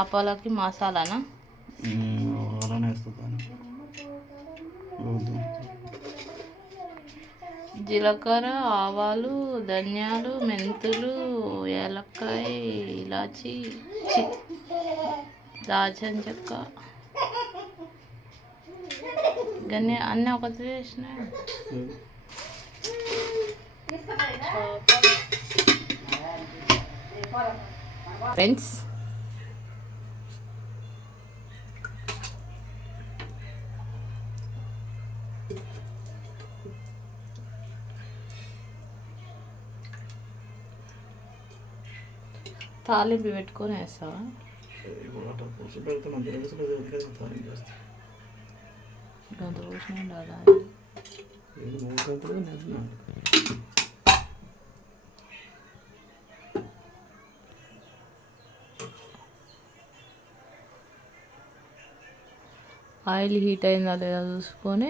చేపలకి మసాలానా? అలానే జీలకర్ర ఆవాలు ధనియాలు మెంతులు ఏలక్కాయ ఇలాచి చి దాల్చిన చెక్క. ఇవన్నీ అన్నీ ఒకటి వేసిన? ఫ్రెండ్స్ తాలింపు పెట్టుకొని వేస్తావా వాటర్ పోసి పెడితే మంచిగా వేసుకుని వదిలేదు తారీఖు చేస్తాను గంట పోసిన ఉండాలా ఏడు మూడు గంటలు నేను ఆయిల్ హీట్ అయిందా లేదా చూసుకొని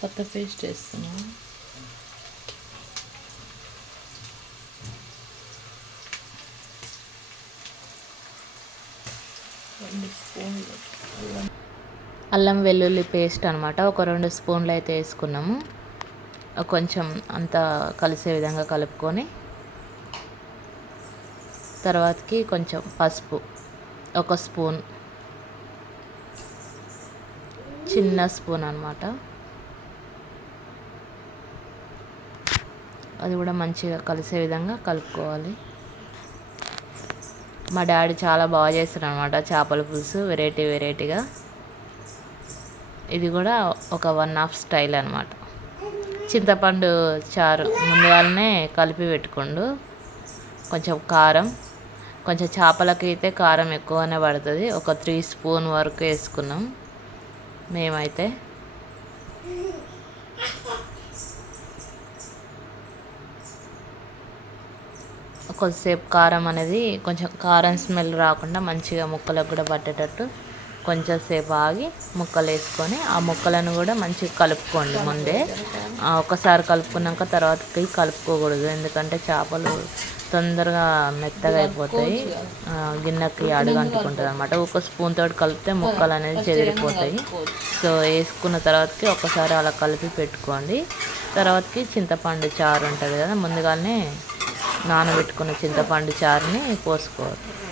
కొత్త పేస్ట్ వేస్తున్నా రెండు స్పూన్లు. అల్లం అల్లం వెల్లుల్లి పేస్ట్ అనమాట ఒక రెండు స్పూన్లు అయితే వేసుకున్నాము. కొంచెం అంతా కలిసే విధంగా కలుపుకొని తర్వాతకి కొంచెం పసుపు ఒక స్పూన్ చిన్న స్పూన్ అనమాట అది కూడా మంచిగా కలిసే విధంగా కలుపుకోవాలి. మా డాడీ చాలా బాగా చేస్తారు అనమాట చేపల పులుసు వెరైటీ వెరైటీగా. ఇది కూడా ఒక వన్ హాఫ్ స్టైల్ అనమాట చింతపండు చారు ముందుగానే కలిపి పెట్టుకోండు. కొంచెం కారం కొంచెం చేపలకి అయితే కారం ఎక్కువనే పడుతుంది. ఒక త్రీ స్పూన్ వరకు వేసుకున్నాం. మేమైతే కొద్దిసేపు కారం అనేది కొంచెం కారం స్మెల్ రాకుండా మంచిగా ముక్కలకు కూడా పట్టేటట్టు కొంచెం సేపు ఆగి ముక్కలు వేసుకొని ఆ ముక్కలను కూడా మంచిగా కలుపుకోండి ముందే. ఒకసారి కలుపుకున్నాక తర్వాతకి కలుపుకోకూడదు. ఎందుకంటే చేపలు తొందరగా మెత్తగా అయిపోతాయి. గిన్నెకి అడుగంటుకుంటుంది అనమాట ఒక స్పూన్ తోటి కలిపితే ముక్కలు అనేది చెదిరిపోతాయి. సో వేసుకున్న తర్వాతకి ఒకసారి అలా కలిపి పెట్టుకోండి. తర్వాతకి చింతపండు చారు ఉంటుంది కదా ముందుగానే నానబెట్టుకున్న చింతపండు చారుని పోసుకోవాలి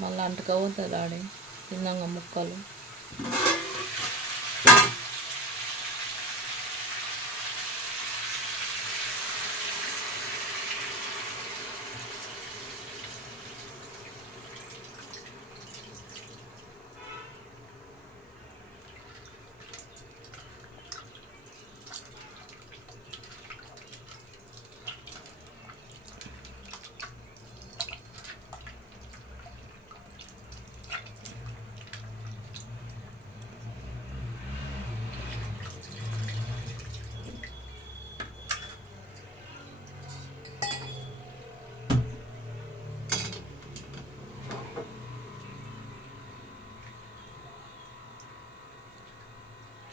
మళ్ళీ అంటుకోవద్దు దాడి తిన్నాక ముక్కలు.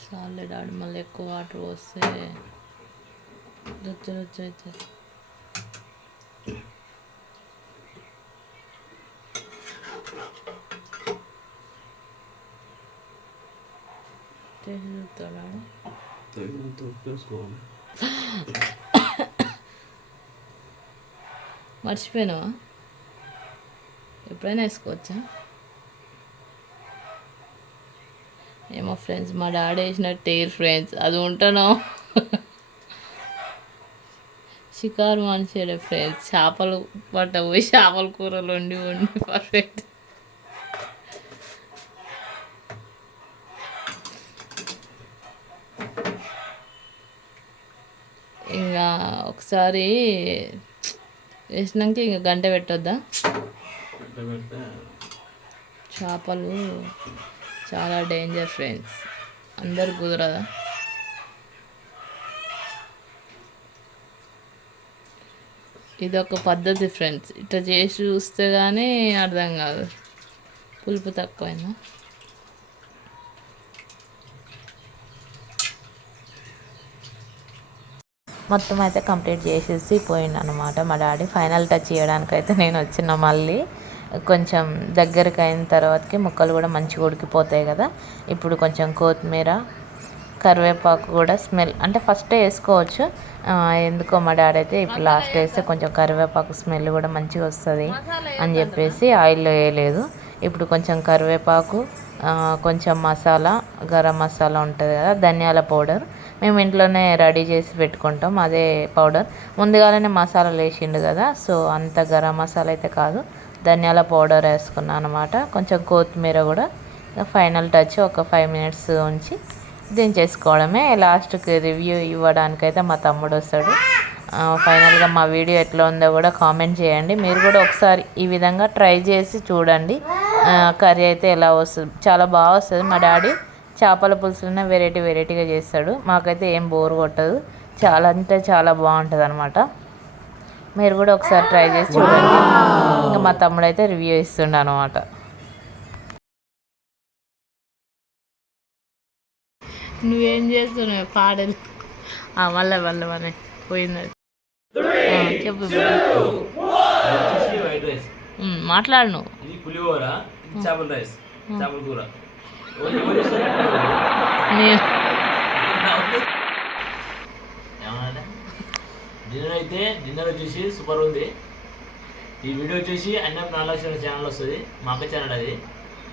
సాలెడ్ ఆడి మళ్ళీ ఎక్కువ వాటర్ పోస్తే రుచి రుచి అవుతుంది చేసి చూస్తాడా తగినంత ఉప్పు వేసుకోవాలి మర్చిపోయినావా ఎప్పుడైనా వేసుకోవచ్చా ఏమో ఫ్రెండ్స్ మా డాడీ వేసినట్టు ఎయిర్ ఫ్రెండ్స్ అది ఉంటాను. షికారు మనిషిడే ఫ్రెండ్స్ చేపలు పట్ట పోయి చేపల కూరలు వండి వండి పర్ఫెక్ట్ ఇంకా ఒకసారి వేసినాక ఇంకా గంట పెట్టొద్దా? చేపలు చాలా డేంజర్ ఫ్రెండ్స్ అందరు కుదరదా? ఇది ఒక పద్ధతి ఫ్రెండ్స్ ఇట్లా చేసి చూస్తే కానీ అర్థం కాదు. పులుపు తక్కువైనా మొత్తం అయితే కంప్లీట్ చేసేసి పోయిండు అనమాట మా డాడీ ఫైనల్ టచ్ చేయడానికి అయితే నేను వచ్చిన మళ్ళీ. కొంచెం దగ్గరికి అయిన తర్వాతకి ముక్కలు కూడా మంచిగా ఉడికిపోతాయి కదా. ఇప్పుడు కొంచెం కొత్తిమీర కరివేపాకు కూడా స్మెల్ అంటే ఫస్టే వేసుకోవచ్చు. ఎందుకో మా డాడీ అయితే ఇప్పుడు లాస్ట్ వేస్తే కొంచెం కరివేపాకు స్మెల్ కూడా మంచిగా వస్తుంది అని చెప్పేసి ఆయిల్లో వేయలేదు. ఇప్పుడు కొంచెం కరివేపాకు కొంచెం మసాలా గరం మసాలా ఉంటుంది కదా ధనియాల పౌడర్ మేము ఇంట్లోనే రెడీ చేసి పెట్టుకుంటాం అదే పౌడర్. ముందుగానే మసాలాలు వేసిండు కదా సో అంత గరం మసాలా అయితే కాదు. ధనియాల పౌడర్ వేసుకున్నాను అనమాట కొంచెం కొత్తిమీర కూడా ఫైనల్ టచ్ ఒక ఫైవ్ మినిట్స్ ఉంచి దించేసుకోవడమే లాస్ట్కి రివ్యూ ఇవ్వడానికైతే మా తమ్ముడు వస్తాడు. ఫైనల్గా మా వీడియో ఎట్లా ఉందో కూడా కామెంట్ చేయండి. మీరు కూడా ఒకసారి ఈ విధంగా ట్రై చేసి చూడండి. కర్రీ అయితే ఎలా వస్తుంది? చాలా బాగా వస్తుంది. మా డాడీ చేపల పులుసులనే వెరైటీ వెరైటీగా చేస్తాడు. మాకైతే ఏం బోర్ కొట్టదు. చాలా అంటే చాలా బాగుంటుంది అనమాట మీరు కూడా ఒకసారి ట్రై చేసి చూడండి. మా తమ్ముడు అయితే రివ్యూ ఇస్తుండ అనమాట నువ్వేం చేస్తున్నావు? పాడలు మళ్ళీ మళ్ళీ మన పోయింది. చెప్పు. మాట్లాడు నువ్వు. పులిహోర చేపల రైస్ చేపల కూర. డిన్నర్ అయితే డిన్నర్ వచ్చేసి సూపర్ ఉంది. ఈ వీడియో వచ్చేసి అన్నం నాలుగు ఛానల్ వస్తుంది. మా అక్క ఛానల్ అది.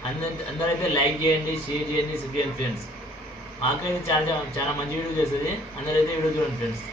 అందరి అందరైతే లైక్ చేయండి షేర్ చేయండి సబ్స్క్రైబ్ చేయండి ఫ్రెండ్స్ మాకైతే చాలా చాలా మంచి వీడియో చేస్తుంది. అందరైతే వీడియో చూడండి ఫ్రెండ్స్